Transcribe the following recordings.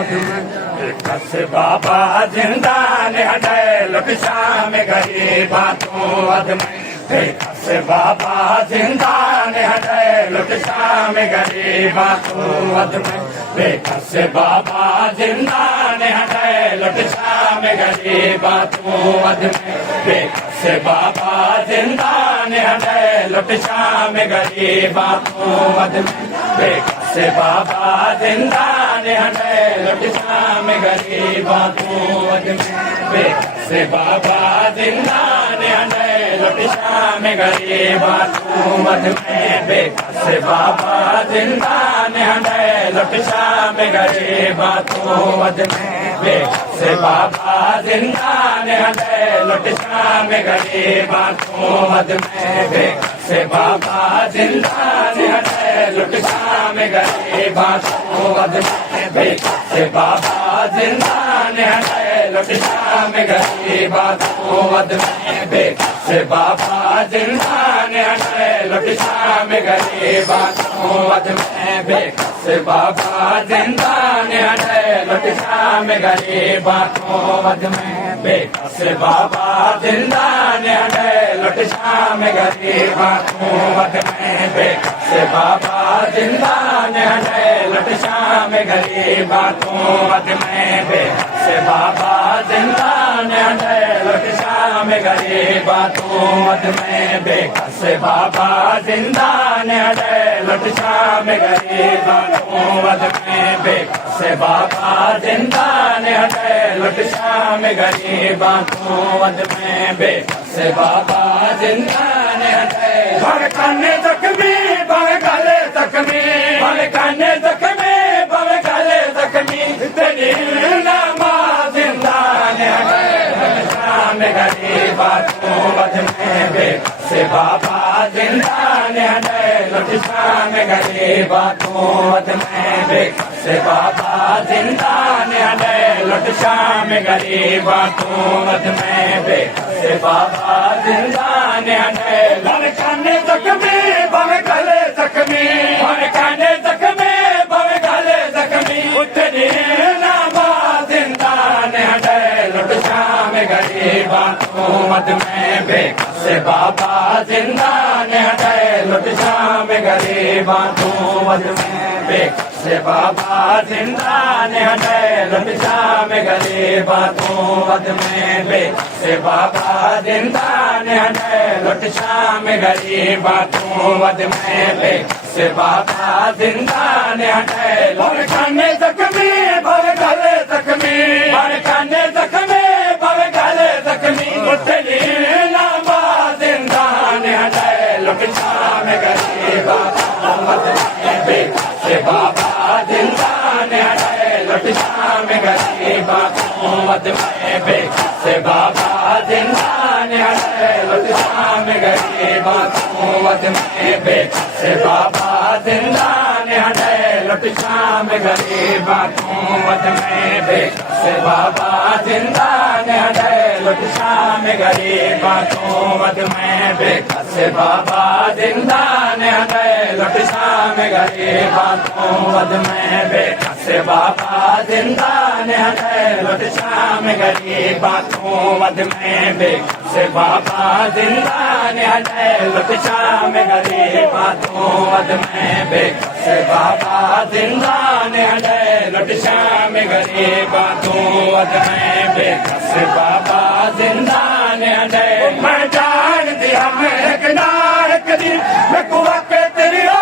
कस बाबा जिंदा ने हटे लुट शाम गरीबा तू अदमे कस बाबा जिंदा ने हटे लुट शाम गरीबा तू अदमे कस बाबा जिंदा ने हटे लुट शाम गरीबा तू अदमे कस बाबा जिंदा ने हटे लुट शाम गरीबा तू अदमे कस बाबा जिंदा ने हटे लुट शाम गरीबा तू अदमे कस बाबा जिंदा ने हटे लुट शाम गरीबा तू अदमे कस बाबा जिंदा ने हटे लुट शाम गरीबा तू अदमे कस बाबा जिंदा ने हटे लुट शाम गरीबा तू अदमे कस बाबा जिंदा ने हटे लुट शाम गरीबा तू अदमे कस बाबा जिंदा ने हटे लुट शाम गरीबा तू अदमे कस बाबा जिंदा ने हटे लुट शाम गरीबा तू अदमे कस बाबा जिंदा ने हटे लुट शाम गरीबा तू अदमे कस बाबा जिंदा ने हटे लुट शाम गरीबा तू अदमे कस बाबा जिंदा ने हटे लुट शाम गरीबा तू अदमे कस बाबा जिंदा ने हटे लुट शाम गरीबा तू अदमे कस बाबा जिंदा ने हटे लुट शाम गरीबा तू अदमे कस बाबा जिंदा ने हटे लुट शाम गरीबा तू अदमे कस बाबा जिंदा ने हटे भड़काने जख्मी भड़काले जख्मी भड़काने जख्मी भड़काले जख्मी तेरी नामा जिंदा ने हटे लुट शाम गरीबा तू अदमे कस बाबा जिंदा ने हटे लुट शाम गरीबा तू अदमे कस बाबा जिंदा ने हटे लुट शाम गरीबा तू अदमे कस बाबा जिंदा ने हटे भड़काने जख्मी भड़काले जख्मी भड़काने जख्मी भड़काले जख्मी तेरी नामा जिंदा ने हटे लुट शाम गरीबा तू अदमे कस बाबा जिंदा ने हटे लुट शाम गरीबा तू अदमे कस बाबा जिंदा ने हटे लुट शाम गरीबा तू अदमे कस बाबा जिंदा ने हटे लुट शाम गरीबा तू अदमे कस बाबा जिंदा ने हटे भड़काने जख्मी भड़काले जख्मी भड़काने जख्मी भड़काले जख्मी तेरी नामा जिंदा ने हटे लुट शाम गरीबा तू अदमे कस बाबा जिंदा ने हटे लुट शाम गरीबा तू अदमे कस बाबा जिंदा ने हटे लुट शाम गरीबा तू अदमे कस बाबा जिंदा ने हटे लुट शाम गरीबा तू अदमे कस बाबा जिंदा ने हटे लुट शाम गरीबा तू अदमे कस बाबा जिंदा ने हटे लुट शाम गरीबा तू अदमे कस बाबा जिंदा ने हटे लुट शाम गरीबा तू अदमे कस बाबा जिंदा ने हटे लुट शाम गरीबा तू अदमे कस बाबा जिंदा ने हटे लुट शाम गरीबा तू अदमे कस बाबा जिंदा ने हटे मैं जान दिया मैं किनार कदी मैं कुआ के तेरी ओ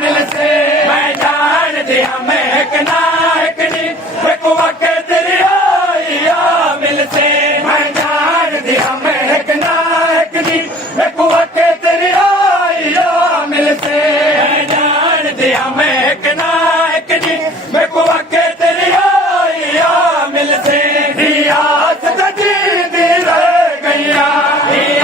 मिल से मैं जान दिया मैं किनार कदी मैं कुआ के तेरी ओ मिल से मैं जान दिया मैं किनार कदी मैं कुआ के तेरी ओ मिल से मैं जान दिया मैं किनार कदी मैं कुआ के तेरी ओ मिल से आस जीती रह गईया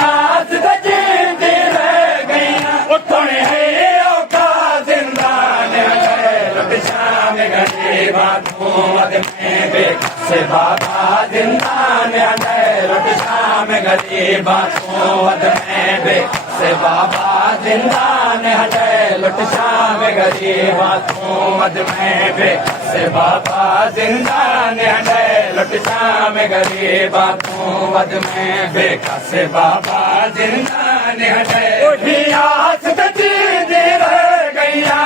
आस जीती रह गईया उठने है औका जिंदा ने हटे लुट शाम गरीबा तू अदमे कस बाबा जिंदा ने हटे लुट शाम गरीबा तू अदमे कस बाबा जिंदान हटे लुट शाम गरीबा तू वध में बेकस बाबा जिंदान हटे लुट शाम गरीबा तू वध में बेकस बाबा जिंदान हटे आस तजीद रह गैया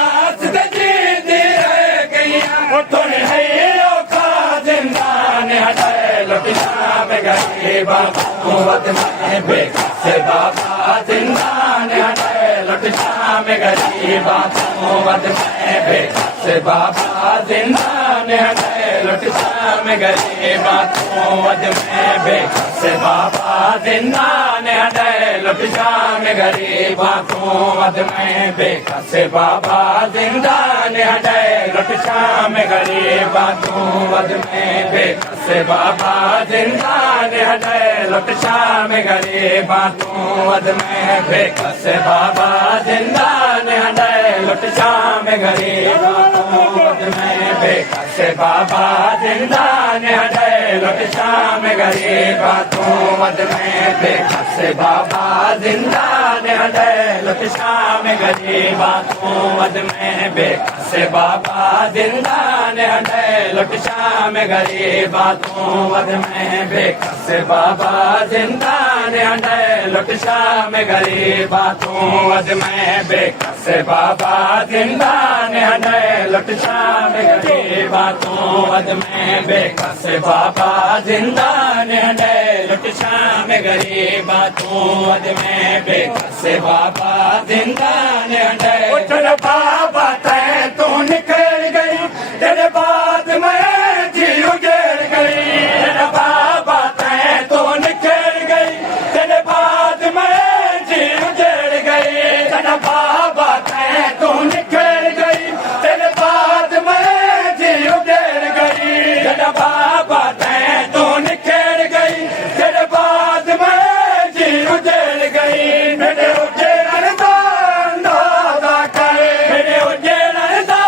आस तजीद रह गैया तुन है औखा जिंदान हटे लुट शाम गरीबा तू वध में बेकस बाबा जिंदान हटे लुट शाम गरीबा तू वध में बेकस बाबा जिंदान हटे लुट शाम गरीबा तू वध में बेकस बाबा जिंदान हटे लुट शाम गरीबा तू वध में बेकस बाबा जिंदान हटे लुट शाम गरीबा तू वध में बेकस बाबा जिंदान हटे लुट शाम गरीबा तू वध में बेकस बाबा जिंदान हटे लुट शाम गरीबा तू वध में बेकस बाबा जिंदान हटे लुट शाम गरीबा तू वध में बेकस बाबा जिंदान हटे लुट शाम गरीबा तू वध में बेकस बाबा जिंदान हटे लुट शाम गरीबा तू वध में बेकस बाबा जिंदान हटे लुट शाम गरीबा तू वध में बेकस बाबा जिंदान हटे लुट शाम गरीबा तू वध में बेकस बाबा जिंदान हटे लुट शाम गरीबा तू वध में बेकस बाबा जिंदान हटे उठन बाबा तै तू निकल गई तेरे बाद में जी उजड़ गई तेरे बाबा तै तू निकल गई तेरे बाद में जी उजड़ गई तेरा बाबा तै तू निकल गई तेरे बाद में जी उजड़ गई तेरा बाबा तै तू निकल गई तेरे बाद में जी उजड़ गई मेरे उजड़न दा अंदाजा कर मेरे उजड़न दा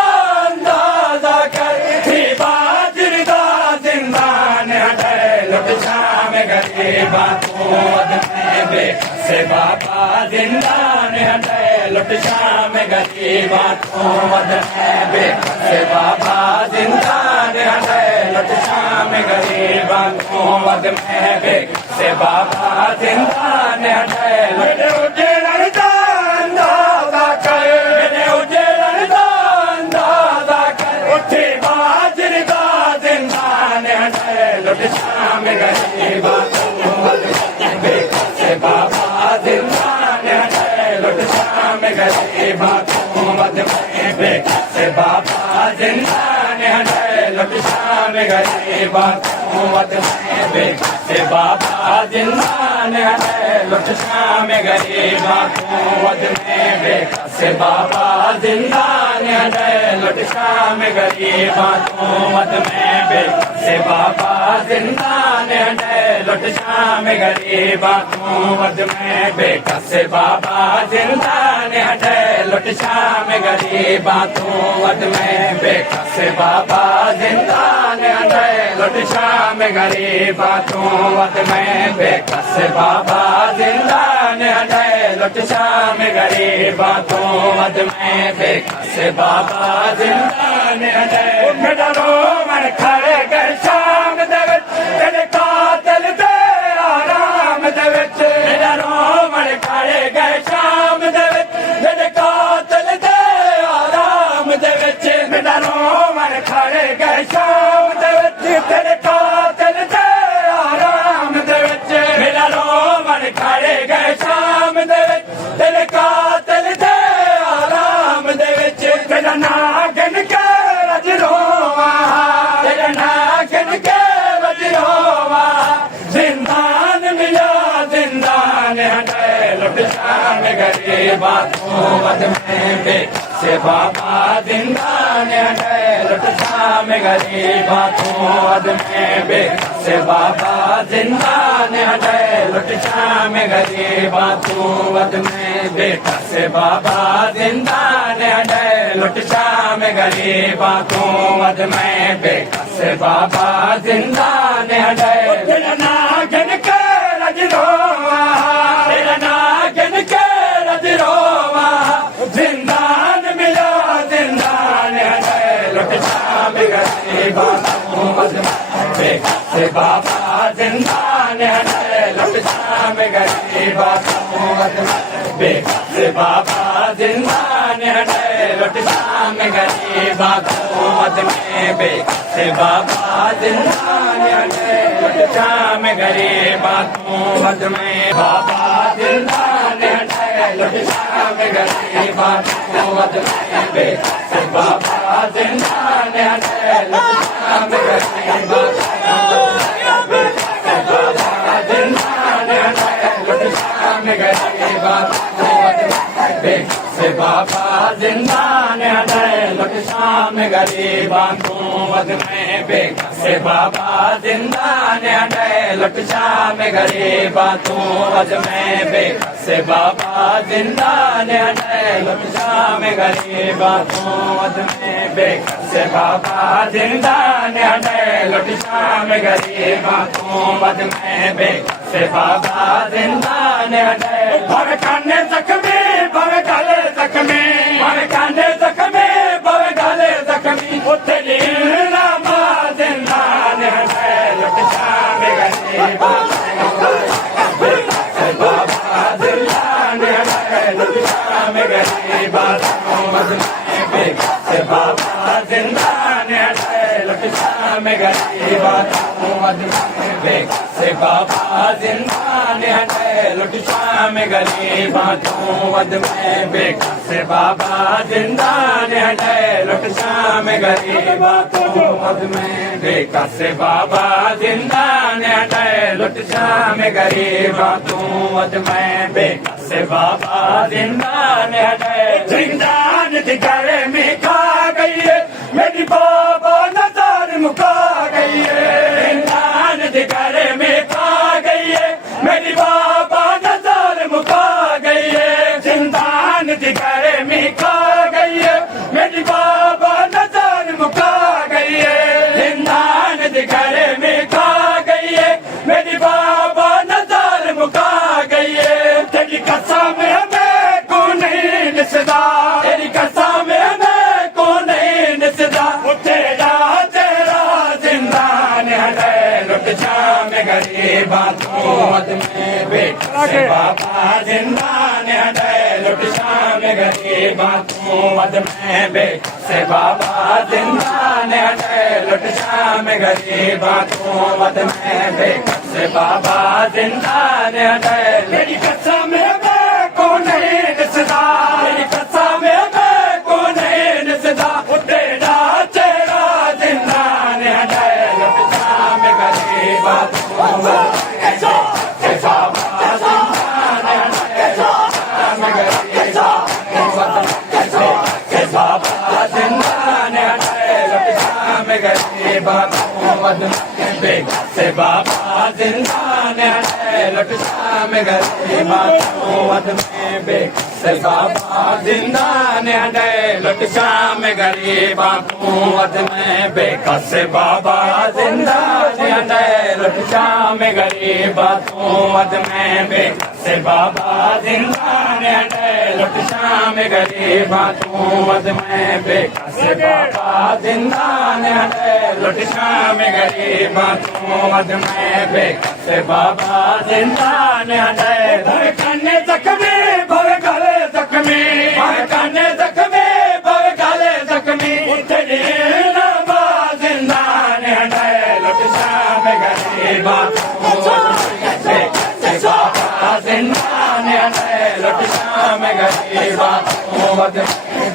अंदाजा कर थी बाजर दा जिंदान हटे लुट शाम गरीबा तू वध में बेकस बाबा जिंदान हटे लुट शाम गरीबा तू वध में बेकस बाबा जिंदान हटे लुट शाम गरीबा तू वध में बेकस बाबा जिंदान हटे मेरे उजड़न दा अंदाजा कर मेरे उजड़न दा अंदाजा कर उठी बाजर दा जिंदान हटे लुट शाम गरीबा तू वध में बेकस बाबा जिंदान हटे लुट शाम गरीबा तू वध में बेकस बाबा जिंदान हटे लुट शाम गरीबा तू वध में बेकस बाबा जिंदान हटे लुट शाम गरीबा तू वध में बेकस बाबा जिंदान हटे लुट शाम गरीबा तू वध में बेकस बाबा जिंदान हटे लुट शाम गरीबा तू वध में बेकस बाबा जिंदान हटे लुट शाम गरीबा तू वध में बेकस बाबा जिंदान हटे लुट शाम गरीबा तू वध में बेकस बाबा जिंदान हटे लुट शाम गरीबा तू वध में बेकस बाबा जिंदान हटे मेरा रोमन खड़े कर शाम दे विच तेरे कातल दे आराम दे विच मेरा रोमन खड़े गए शाम दे विच तेरे कातल दे आराम दे विच मेरा रोमन खड़े गए शाम दे विच तेरे कातल दे आराम दे विच मेरा रोमन खड़े गए शाम दे विच तेरे कातल दे आराम दे विच तेरा नागन के रज रोवा तेरा नागन के रज रोवा जिंदान मिला जिंदान हटे लुट शाम गरीबा तू वध में बेकस बाबा जिंदान हटे लुट शाम गरीबा तू वध में बेकस बाबा जिंदान हटे लुट शाम गरीबा तू वध में बेकस बाबा जिंदान हटे लुट शाम गरीबा तू वध में बेकस बाबा जिंदान हटे तेरा नागन के रज रोवा तेरा नागन के रज शाम गरीबा तू अद में बेकस बाबा जिंदान है लुट शाम गरीबा तू अद में बेकस बाबा जिंदान है लुट शाम गरीबा तू अद में बेकस बाबा जिंदान है लुट शाम गरीबा तू अद में बाबा जिंदान है लुट शाम गरीबा तू अद में बेकस बाबा जिंदान है लुट शाम गरीबा से बाबा जिंदान है लुट शाम गरीबा तू अद में बेकस बाबा जिंदान है लुट शाम गरीबा तू अद में बेकस बाबा जिंदान है लुट शाम गरीबा तू अद में बेकस बाबा जिंदान है लुट शाम गरीबा तू अद में बेकस बाबा जिंदान है भव काने जख्मी भव गाले जख्मी भव काने जख्मी भव गाले जख्मी उठली रामा जिंदान है लुट शाम गरीबा बाबा जिंदान है लुट शाम गरीबा बेकस बाबा जिंदान है लुट शाम गरीबा बेकस बाबा जिंदान है लुट शाम गरीबा तू अद में बेकस बाबा जिंदान है लुट शाम गरीबा तू अद में बेकस बाबा जिंदान है लुट शाम गरीबा तू अद में बेकस बाबा जिंदान है जिंदान दिखारे में खा गई है मेरी बाबा नजर मुका गई है जिंदान दिखारे में खा गई है मेरी बाबा नजर मुका गई है जिंदान दिखारे में खा गई है मेरी बाबा नजर मुका गई है जिंदान दिखारे में खा गई है मेरी बाबा नजर मुका गई है तेरी कसम हमें को नहीं निसदा तेरी कसम हमें को नहीं निसदा तेरा तेरा जिंदान है लुट शाम गरीबा तू अद में बेकस बाबा जिंदान है लुट शाम गरीबा तू अद में बेकस बाबा जिंदान है लुट शाम गरीबा तू अद में बेकस बाबा जिंदान है मेरी कसम है को नहीं निसदा मेरी कसम है को नहीं निसदा तेरा तेरा जिंदान है लुट शाम गरीबा तू बाबा जिंदान है लुट शाम गरीबा तू अद में बेकस बाबा जिंदान है लुट शाम गरीबा तू अद में बेकस बाबा जिंदान है लुट शाम गरीबा तू अद में बेकस बाबा जिंदान है लुट शाम गरीबा तू अद में बेकस बाबा जिंदान है लुट शाम गरीबा तू अद में बेकस बाबा जिंदान है लुट शाम गरीबा तू अद में बेकस बाबा जिंदान है भव काने जख्मी भव गाले जख्मी भव काने जख्मी भव गाले जख्मी उठली रामा जिंदान है लुट शाम गरीबा बेकस बाबा जिंदान है लुट शाम गरीबा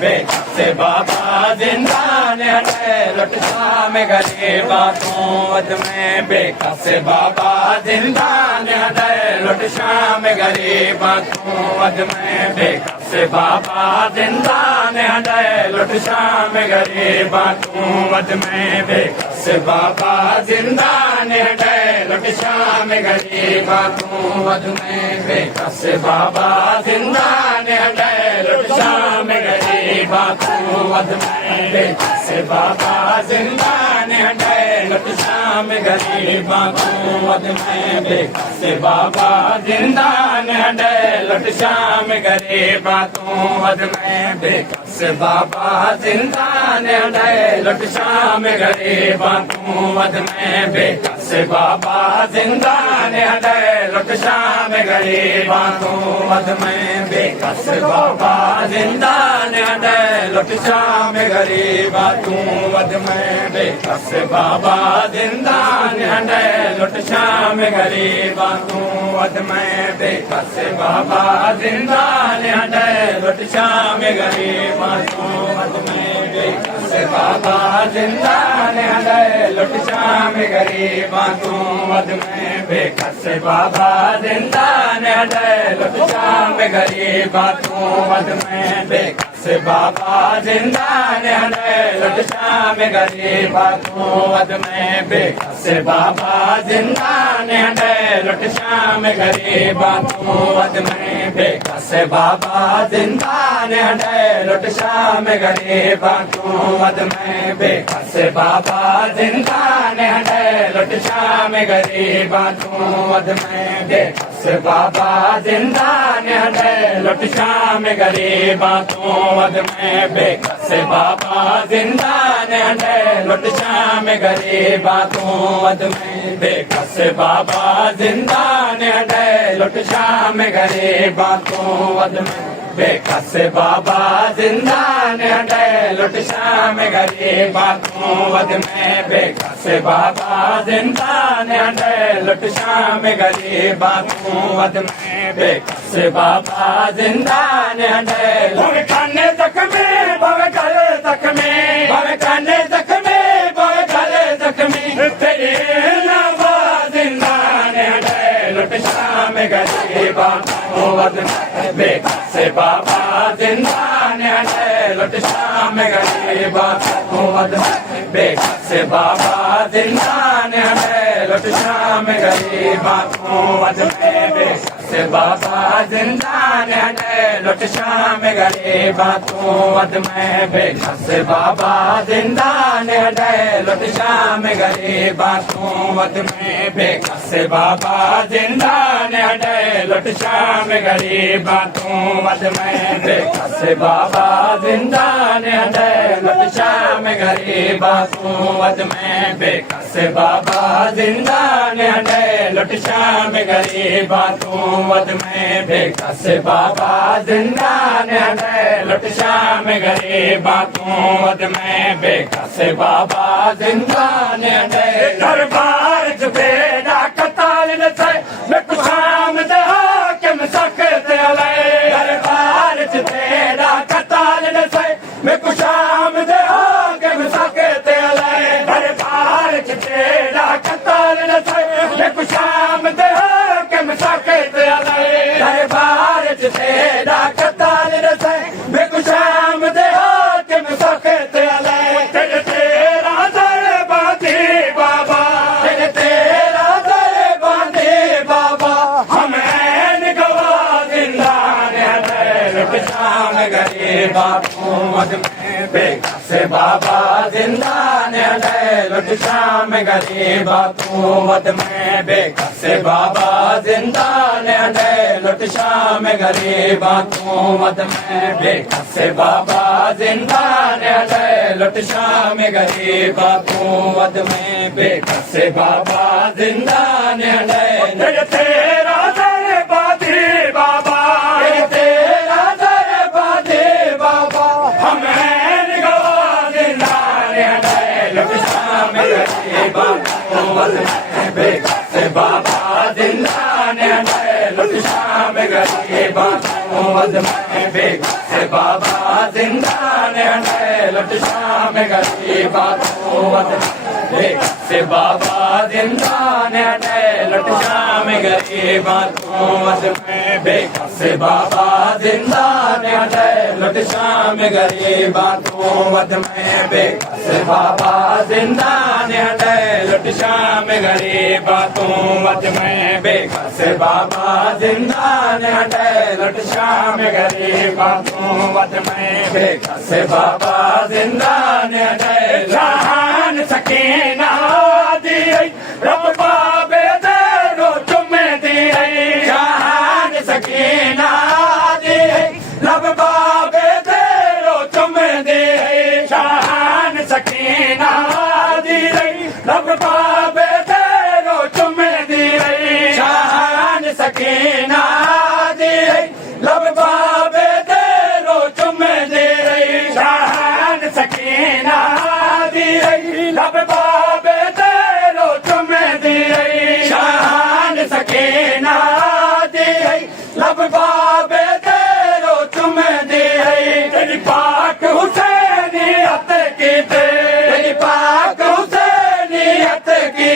बेकस बाबा जिंदान है लुट शाम गरीबा तू अद में बेकस बाबा जिंदान है लुट शाम गरीबा तू अद में बेकस बाबा जिंदान है लुट शाम गरीबा तू अद में बेकस बाबा जिंदान है लुट शाम गरीबा तू अद में बेकस बाबा जिंदान है लुट शाम गरीबा तू अद में बेकस बाबा जिंदान है लुट शाम गरीबां तू वध में बेकस बाबा जिंदान हडे लुट शाम गरीबां तू वध में बेकस बाबा जिंदान हडे लुट शाम गरीबां तू वध में बेकस बाबा जिंदान हडे लुट शाम गरीबां तू वध में बेकस बाबा जिंदान हडे लुट शाम गरीबां तू वध में बेकस बाबा जिंदान हडे लुट शाम गरीबां तू वध में बेकस बाबा जिंदान हडे लुट शाम गरीबां तू वध में बेकस बाबा जिंदान हडे लुट शाम गरीबां तू वध में बेकस बाबा जिंदान हडे लुट शाम गरीबां तू वध में बेकस बाबा जिंदान हडे लुट शाम गरीबां तू वध में बेकस बाबा जिंदान हडे लुट शाम गरीबां तू वध में बेकस बाबा जिंदान हडे लुट शाम गरीबां तू वध में बेकस बाबा जिंदान हडे लुट शाम गरीबां तू वध में बेकस बाबा जिंदान हडे लुट शाम गरीबां तू वध में बेकस बाबा जिंदान हडे लुट शाम गरीबां तू वध में बेकस बाबा जिंदान हडे लुट शाम गरीबां तू वध में बेकस बाबा जिंदान हडे लुट शाम गरीबां तू वध में बेकस बाबा जिंदान हडे लुट शाम गरीबां तू वध में बेकस बाबा जिंदान हडे भवे खाने जख्मी भवे गले जख्मी भवे खाने जख्मी भवे गले जख्मी तेरी नवा जिंदान हडे लुट शाम गरीबां तू वध में बेकस बाबा जिंदान हडे लुट शाम गरीबां तू वध में बेकस बाबा जिंदान हडे लुट शाम गरीबां तू वध में बेकस बाबा जिंदान हडे लुट शाम गरीबां तू वध में बेकस बाबा जिंदान हडे लुट शाम गरीबां तू वध में बेकस बाबा जिंदान हडे लुट शाम गरीबां तू वध में बेकस बाबा जिंदान हडे लुट शाम गरीबां तू वध में बेकस बाबा जिंदान हडे लुट शाम गरीबां तू वध में बेकस बाबा जिंदान हडे लुट शाम गरीबां तू वध में बेकस बाबा जिंदान हडे दरबार च बेड़ा कताल न थे मैं शाम दे हाकिम सख्त अलय दरबार च बेड़ा कताल न थे मैं शाम दे हाकिम सख्त अलय दरबार च बेड़ा कताल न थे मैं शाम दे हाकिम सख्त अलय दरबार च बेड़ा कताल न थे मैं शाम दे हाकिम सख्त अलय तेरा दर बांधे बाबा तेरा दर बांधे बाबा हमें गवा जिंदान हडे लुट शाम गरीबां तू वध में बेकस बाबा जिंदान हडे लुट शाम गरीबां तू वध में बेकस बाबा जिंदान हडे लुट शाम गरीबां तू वध में बेकस बाबा जिंदान हडे लुट शाम गरीबां तू वध में बेकस बाबा जिंदान हडे तेरा दर बांधे बाबा तेरा दर बांधे बाबा हमें गवा जिंदान हडे लुट शाम गरीबां तू वध में बेकस बाबा जिंदान हडे लुट शाम गरीबां तू वध में बेकस बाबा जिंदान हडे लुट शाम गरीबां तू वध में बेकस बाबा जिंदान हडे लुट शाम गरीबां तू वध में बेकस बाबा जिंदान हडे लुट शाम गरीबां तू वध में बेकस बाबा जिंदान हडे लुट शाम गरीबां तू वध में बेकस बाबा जिंदान हडे लुट शाम गरीबां तू वध में बेकस बाबा जिंदान हडे जहान सकीना नियत की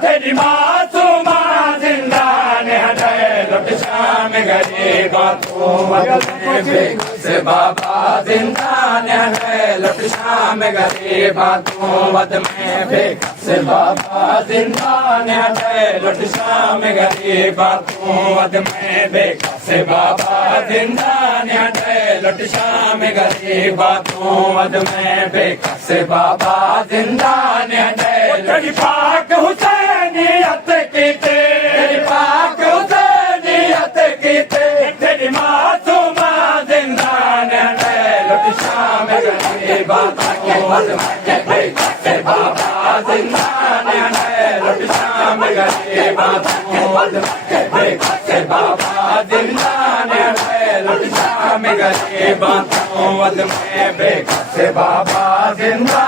तेरी मासूमा जिंदा ने हटाए लुट शाम गरीबा तू वद में बेकस बाबा जिंदा ने हटाए लुट शाम गरीबा तू वद में बेकस बाबा जिंदा ने हटाए लुट शाम गरीबा तू वद में बेकस बाबा जिंदा ने हटाए लुट शाम गरीबा तू वद में बेकस बाबा जिंदा ने हटाए तेरी पाक हुसैनियत की तेरी पाक हुसैनियत की तेरी मासूमा जिंदा ने हटाए लुट शाम गरीबा तू वद में बेकस बाबा जिंदा ने हटाए लुट शाम गरीबा तू वद में बेकस बाबा जिंदा ने हटाए लुट शाम गरीबा तू वद में बेकस बाबा जिंदा